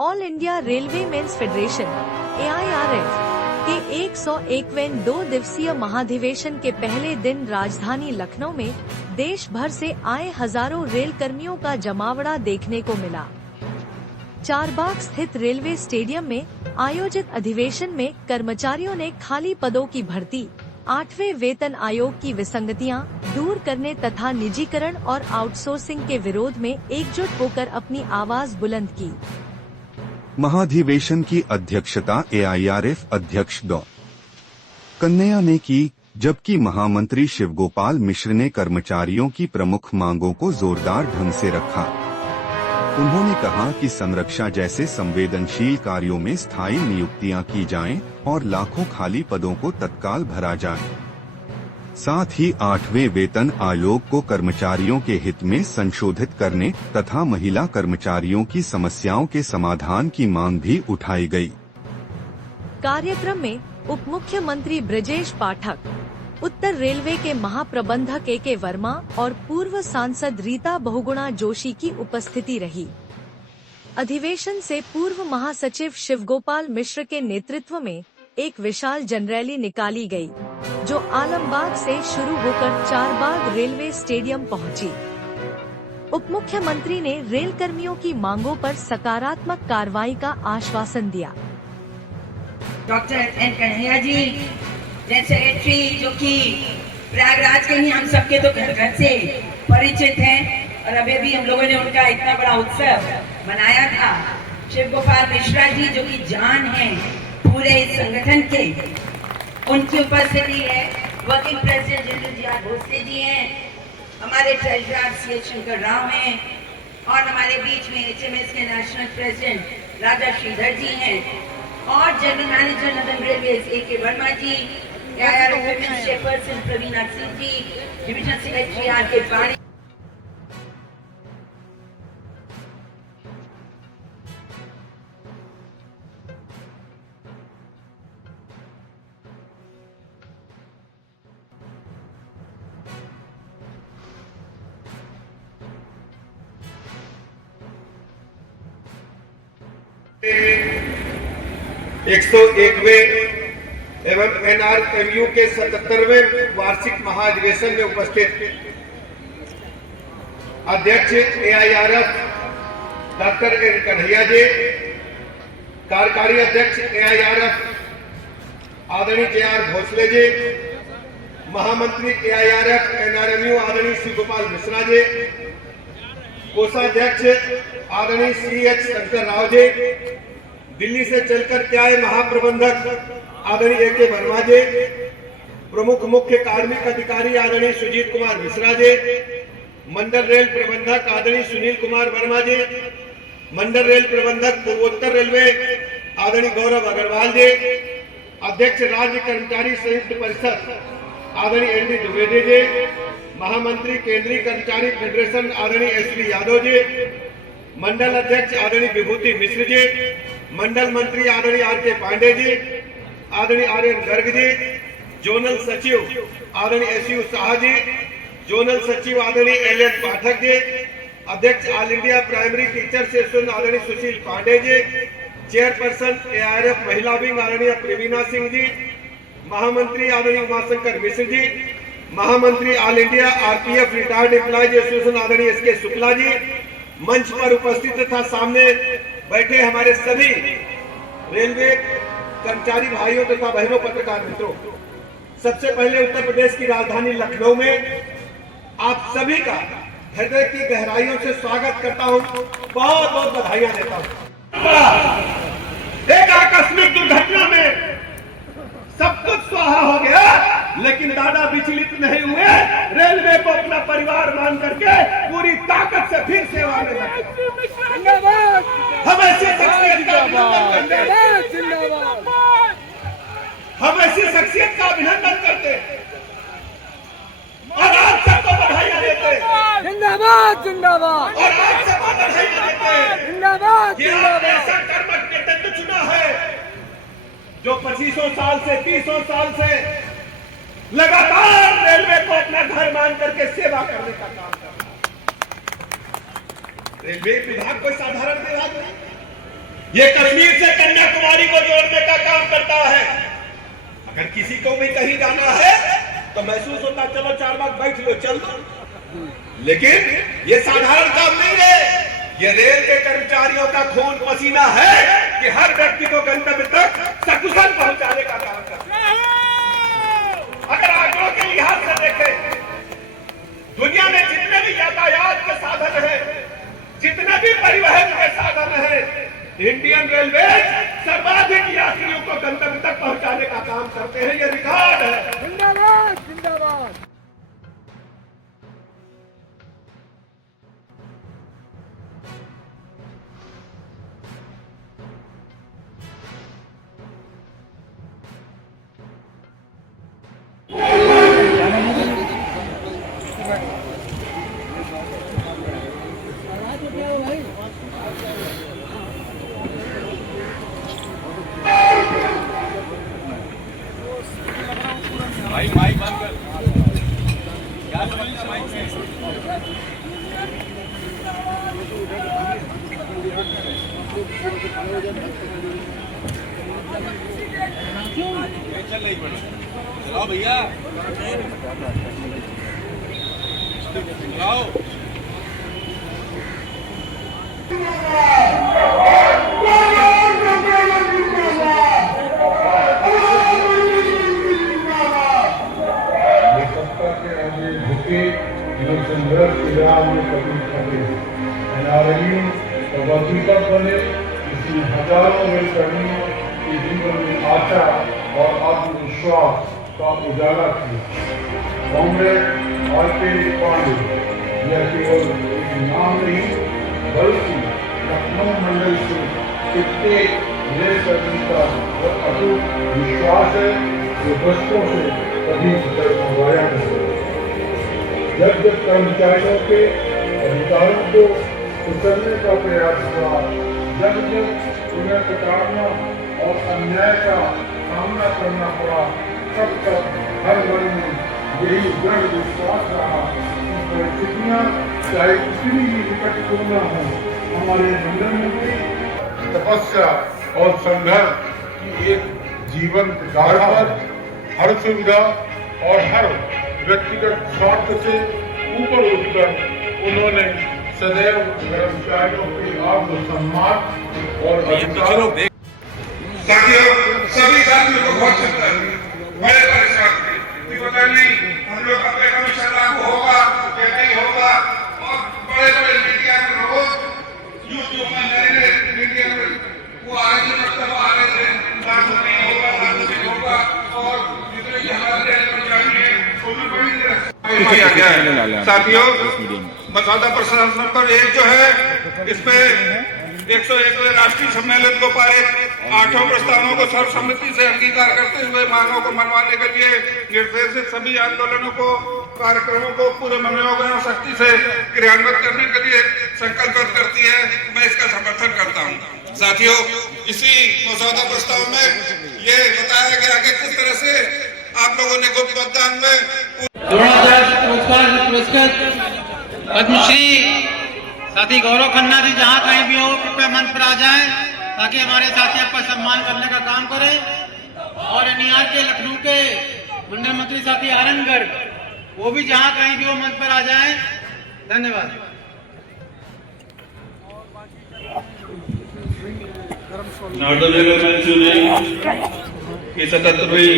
All India railway men's federation AIRF के 101वें 2 दिवसीय महाधिवेशन के पहले दिन राजधानी लखनऊ में देश भर से आए हजारों रेल कर्मियों का जमावड़ा देखने को मिला। चारबाग स्थित रेलवे स्टेडियम में आयोजित अधिवेशन में कर्मचारियों ने खाली पदों की भर्ती, 8वें वेतन आयोग की विसंगतियां दूर करने तथा निजीकरण और आउटसोर्सिंग के विरोध में एकजुट होकर अपनी आवाज बुलंद की। महाधिवेशन की अध्यक्षता AIRF अध्यक्ष डॉ. कन्हैया ने की, जबकि महामंत्री शिवगोपाल मिश्र ने कर्मचारियों की प्रमुख मांगों को जोरदार ढंग से रखा। उन्होंने कहा कि संरक्षा जैसे संवेदनशील कार्यों में स्थायी नियुक्तियां की जाएं और लाखों खाली पदों को तत्काल भरा जाए। साथ ही 8वें वेतन आयोग को कर्मचारियों के हित में संशोधित करने तथा महिला कर्मचारियों की समस्याओं के समाधान की मांग भी उठाई गई। कार्यक्रम में उप मुख्यमंत्री ब्रजेश पाठक, उत्तर रेलवे के महाप्रबंधक AK वर्मा और पूर्व सांसद रीता बहुगुणा जोशी की उपस्थिति रही। अधिवेशन से पूर्व महासचिव शिवगोपाल मिश्र के नेतृत्व में एक विशाल जनरैली निकाली गई, जो आलमबाग से शुरू होकर चारबाग रेलवे स्टेडियम पहुंची। उप मुख्यमंत्री ने रेल कर्मियों की मांगों पर सकारात्मक कार्रवाई का आश्वासन दिया। Doctor N Kanhaiya ji general secretary, जो कि प्रयागराज के ही हम सबके तो घर घर से परिचित हैं और अभी भी हम लोगों ने उनका इतना बड़ा उत्सव मनाया था। शिवगोपाल मिश्रा जी, जो कि जान है पूरे संगठन के, उनकी उपस्थिति है। Working president general GR Bhosle ji हैं, हमारे ट्रेजरर CH शंकर राव हैं और हमारे बीच में HMS के नेशनल प्रेसिडेंट राजा श्रीधर जी हैं और general manager Northern Railways AK Verma ji, AIRF chairperson Praveena Singh ji, division secretary RK Pani. एक 101वें एवं NRMU के 77वें वार्षिक महाधिवेशन में उपस्थित अध्यक्ष AIRF doctor N Kanhaiya ji, कार्यकारी अध्यक्ष AIRF आदरणीय JR भोसले जी, महामंत्री AIRF NRMU आदरणीय शिवगोपाल मिश्रा जी, कोषाध्यक्ष आदरणीय CH शंकर राव जी, दिल्ली से चलकर के आए महाप्रबंधक आदरणीय AK वर्मा जी, प्रमुख मुख्य कार्मिक अधिकारी आदरणीय सुजीत कुमार मिश्रा जी, मंडल रेल प्रबंधक आदरणीय सुनील कुमार वर्मा जी, मंडल रेल प्रबंधक पूर्वोत्तर रेलवे आदरणीय गौरव अग्रवाल जी, अध्यक्ष राज्य कर्मचारी संयुक्त परिषद आदरणीय ND द्विवेदी जी, महामंत्री केंद्रीय कर्मचारी फेडरेशन आदरणीय SV यादव जी, मंडल अध्यक्ष आदरणीय विभूति मिश्र जी, मंडल मंत्री आदरणीय RK पांडे जी, आदरणीय आर्यन गर्ग जी, जोनल सचिव आदरणीय SU शाह जी, जोनल सचिव आदरणीय LN पाठक जी, अध्यक्ष all India primary teacher association आदरणीय सुशील पांडे जी, चेयरपर्सन AIRF महिला विंग आदरणीय प्रवीणा सिंह जी, महामंत्री आदरणीय उमाशंकर मिश्र जी, महामंत्री all India RPF retired employees association आदरणीय SK शुक्ला जी, मंच पर उपस्थित तथा सामने बैठे हमारे सभी रेलवे कर्मचारी भाइयों तथा बहनों, पत्रकार मित्रों, सबसे पहले उत्तर प्रदेश की राजधानी लखनऊ में आप सभी का हृदय की गहराइयों से स्वागत करता हूं, बहुत बहुत बधाइयां देता हूं। एक आकस्मिक दुर्घटना में सब कुछ स्वाहा हो गया, लेकिन दादा विचलित नहीं हुए, रेलवे को अपना परिवार मान करके पूरी ताकत से फिर सेवा में लगे। हम ऐसी शख्सियत का अभिनंदन करते, हम ऐसी शख्सियत का अभिनंदन करते और आप सबको बधाइयां देते। जिंदाबाद जिंदाबाद। और आप सबको बधाइयां देते। जिंदाबाद जिंदाबाद। ऐसा कर्मठ नेतृत्व चुना है जो 2500 साल से 30 साल से लगातार रेलवे को अपना घर मान करके सेवा करने का काम कर रहा है। रेलवे विभाग कोई साधारण विभाग नहीं, ये कश्मीर से कन्याकुमारी को जोड़ने का काम करता है। अगर किसी को भी कहीं जाना है तो महसूस होता चलो 4 बार बैठ लो चल दो, लेकिन ये साधारण काम नहीं है। ये रेल के कर्मचारियों का खून पसीना है कि हर व्यक्ति को गंतव्य तक सकुशल पहुंचाने का काम करता है। अगर आंकड़ों के लिहाज से देखें, दुनिया में जितने भी यातायात के साधन है, जितने भी परिवहन के साधन है, इंडियन रेलवे सर्वाधिक यात्रियों को गंतव्य तक पहुंचाने का काम करते हैं। ये रिकॉर्ड है। जिंदाबाद जिंदाबाद। चलाओ भैया, चलाओ। संघर्ष के राह में कभी खड़े एनआरएयू का वजीफा बने, इसी हजारों रेलकर्मियों के जीवन में आशा और आत्मविश्वास का उजाला किया। कांग्रेस आरके पांडे यह केवल एक नाम नहीं बल्कि लखनऊ मंडल से प्रत्येक रेलकर्मी का अटूट विश्वास है जो दशकों से कभी मंगवाया नहीं। जब जब कर्मचारियों के अधिकारों को कुचलने का प्रयास हुआ, जब जब उन्हें प्रताड़ना और अन्याय का सामना करना पड़ा, तब तक हर वर्ग में यही दृढ़ विश्वास रहा कि परिस्थितियां चाहे कितनी भी विकट क्यों न हो, हमारे मंडल मंत्री तपस्या और संघर्ष की एक जीवन गाथा हर सुविधा और हर व्यक्तिगत स्वार्थ से ऊपर उठकर उन्होंने सदैव कर्मचारियों के आत्मसम्मान और अधिकारों साथियों, सभी साथियों को बहुत चिंता है, बड़े परेशान थे कि पता नहीं हम लोग का पे कमीशन लागू होगा या नहीं होगा। और बड़े बड़े मीडिया में रोज यूट्यूब में नए मीडिया में वो आज मतलब आ रहे थे लागू नहीं होगा, लागू नहीं होगा। और जितने भी हमारे कर्मचारी हैं वो भी बड़ी किया गया है। साथियों, मसौदा प्रस्ताव नंबर 1 जो है, इसमें 101वें राष्ट्रीय सम्मेलन को पारित 8 प्रस्तावों को सर्वसम्मति से अंगीकार करते हुए मांगों को मनवाने के लिए निर्देशित सभी आंदोलनों को कार्यक्रमों को पूरे मनोयोग और शक्ति से क्रियान्वित करने के लिए संकल्पित करती है। मैं इसका समर्थन करता हूँ। साथियों, इसी मसौदा प्रस्ताव में ये बताया गया कि किस तरह से आप लोगों ने गुप्त मतदान में पुरस्कृत पद्मश्री साथी गौरव खन्ना जी जहाँ कहीं भी हो कृपया मंच पर आ जाएं ताकि हमारे साथी आपका सम्मान करने का काम करें। और एनईआर के लखनऊ के मंडल मंत्री साथी आनंद गर्ग वो भी जहाँ कहीं भी हो मंच पर आ जाएं। धन्यवाद। नॉर्दर्न रेलवे मैंने की 77वीं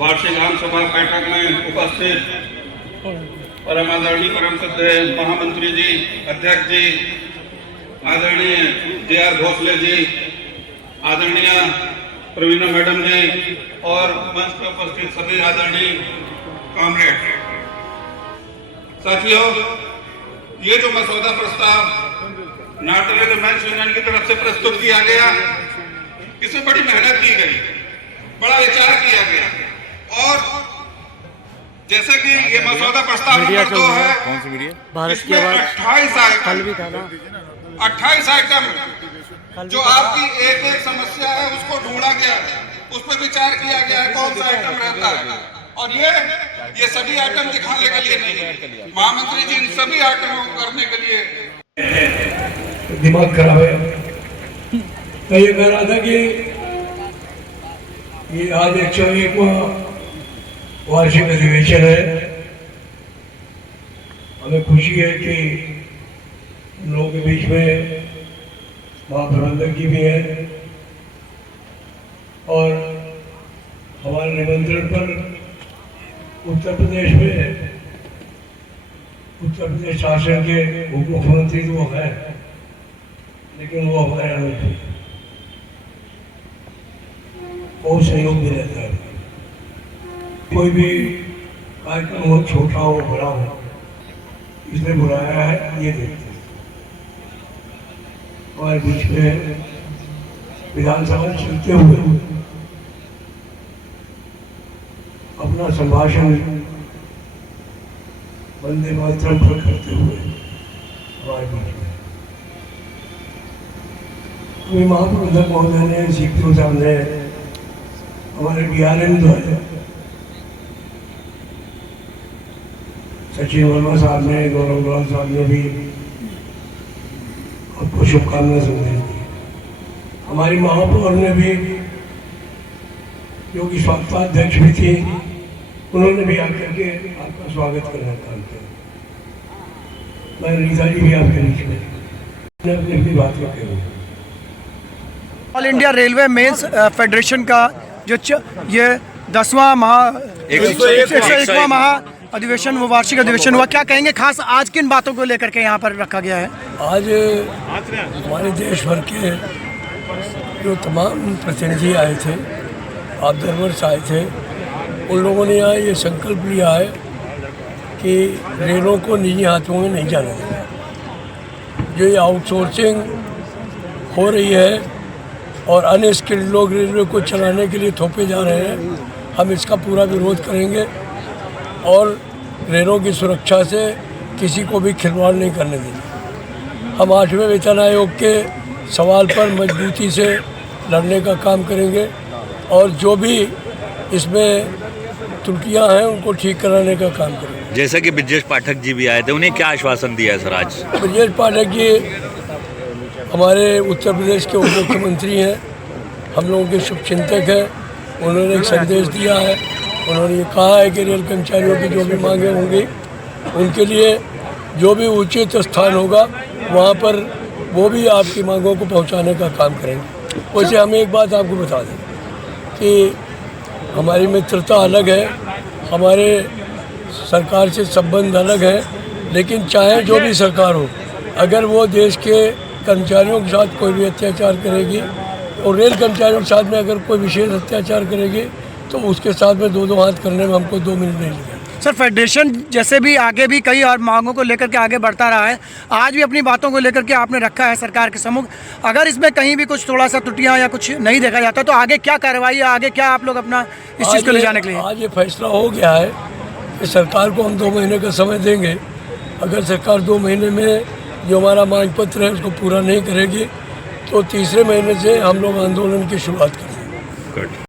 वार्षिक आम सभा बैठक में उपस्थित परम आदरणीय परम श्रद्धेय महामंत्री जी, अध्यक्ष जी, आदरणीय जे.आर. भोसले जी, आदरणीय प्रवीणा मैडम जी और मंच पर उपस्थित सभी आदरणीय कॉमरेड। साथियों, ये जो मसौदा प्रस्ताव नॉर्दर्न रेलवे मैंस यूनियन की तरफ से प्रस्तुत किया गया, इसमें बड़ी मेहनत की गई, बड़ा विचार किया गया। और जैसे कि ये मसौदा प्रस्ताव नंबर 2 है, इसमें 28 आइटम जो आपकी एक एक समस्या है उसको ढूंढा गया है, उस पर विचार किया गया है कौन सा आइटम रहता है। और ये सभी आइटम दिखाने के लिए नहीं, महामंत्री जी इन सभी आइटमों को करने के लिए दिमाग खराब है। मैं ये कह रहा था कि ये आज 101वां वार्षिक अधिवेशन है। हमें खुशी है कि लोगों के बीच में महाप्रबंधक जी भी हैं और हमारे निमंत्रण पर उत्तर प्रदेश शासन के उप मुख्यमंत्री तो वो हैं, लेकिन वो हमारे नहीं, बहुत सहयोग भी रहता है। कोई भी कार्यक्रम हो, छोटा हो बड़ा हो, इसने बुलाया है, ये देखते हैं। हमारे बीच में विधानसभा चलते हुए अपना संभाषण वंदे मातरम पर करते हुए हमारे बीच में कोई महाप्रबंधक महोदय ने, सीपीओ साहब ने, हमारे BRM जो है सचिन वर्मा साहब ने, गौरव गौर साहब ने भी आपको शुभकामनाएं संदेश दी। हमारी महापौर ने भी, जो कि स्वागताध्यक्ष भी थी, उन्होंने भी आकर के आपका स्वागत करने का काम किया। मैं रीता जी भी आपके बीच में अपनी बात रखे हुए। All India railway men's federation का जो ये 10वां 101वां महा अधिवेशन, वो वार्षिक अधिवेशन हुआ, क्या कहेंगे? खास आज किन बातों को लेकर के यहाँ पर रखा गया है? आज हमारे देश भर के जो तमाम प्रतिनिधि आए थे, ऑब्जर्वर्स आए थे, उन लोगों ने यहाँ ये संकल्प लिया है कि रेलों को निजी हाथों में नहीं जाने देंगे। जो ये आउटसोर्सिंग हो रही है और अनस्किल्ड लोग रेलवे को चलाने के लिए थोपे जा रहे हैं, हम इसका पूरा विरोध करेंगे और रेलों की सुरक्षा से किसी को भी खिलवाड़ नहीं करने देंगे। हम 8वें वेतन आयोग के सवाल पर मजबूती से लड़ने का काम करेंगे और जो भी इसमें त्रुटियां हैं उनको ठीक कराने का काम करेंगे। जैसे कि ब्रजेश पाठक जी भी आए थे, उन्हें क्या आश्वासन दिया है सर आज? ब्रजेश पाठक जी हमारे उत्तर प्रदेश के उप मुख्यमंत्री हैं, हम लोगों के शुभचिंतक हैं। उन्होंने एक संदेश दिया है, उन्होंने ये कहा है कि रेल कर्मचारियों की जो भी मांगे होंगी उनके लिए जो भी उचित स्थान होगा वहाँ पर वो भी आपकी मांगों को पहुँचाने का काम करेंगे। वैसे हम एक बात आपको बता दें कि हमारी मित्रता अलग है, हमारे सरकार से संबंध अलग है, लेकिन चाहे जो भी सरकार हो, अगर वो देश के कर्मचारियों के साथ कोई भी अत्याचार करेगी और रेल कर्मचारियों के साथ में अगर कोई विशेष अत्याचार करेगी तो उसके साथ में दो हाथ करने में हमको 2 मिनट नहीं लगेगा। सर, फेडरेशन जैसे भी आगे भी कई और मांगों को लेकर के आगे बढ़ता रहा है, आज भी अपनी बातों को लेकर के आपने रखा है सरकार के सम्मुख। अगर इसमें कहीं भी कुछ थोड़ा सा त्रुटियां या कुछ नहीं देखा जाता तो आगे क्या कार्रवाई है, आगे क्या आप लोग अपना इस चीज़ को ले जाने के लिए? आज ये फैसला हो गया है कि सरकार को हम 2 महीने का समय देंगे। अगर सरकार 2 महीने में जो हमारा मांग पत्र है उसको पूरा नहीं करेगी तो तीसरे महीने से हम लोग आंदोलन की शुरुआत करेंगे।